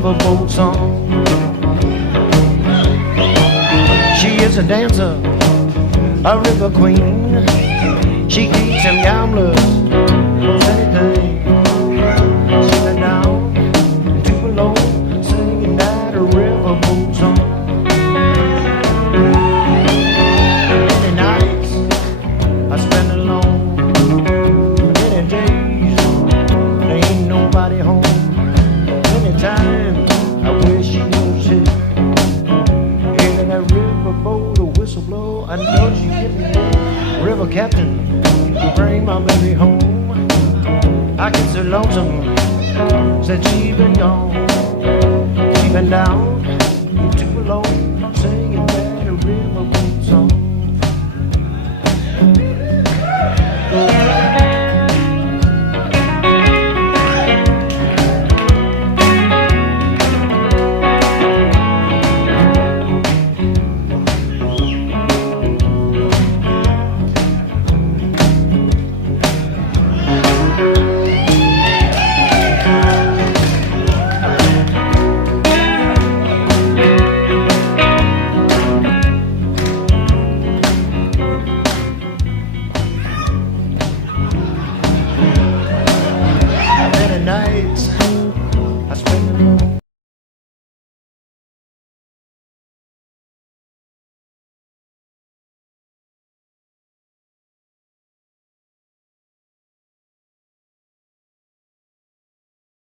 riverboat song. She is a dancer, a river queen. She keeps them gamblers most anything. She went down to below, singing that riverboat song. Many nights I spend alone. Many days there ain't nobody home. Many times I wish she was here. Hearing that riverboat a whistle blow, I know she get me. River captain, bring my baby home. I get so lonesome since she been gone.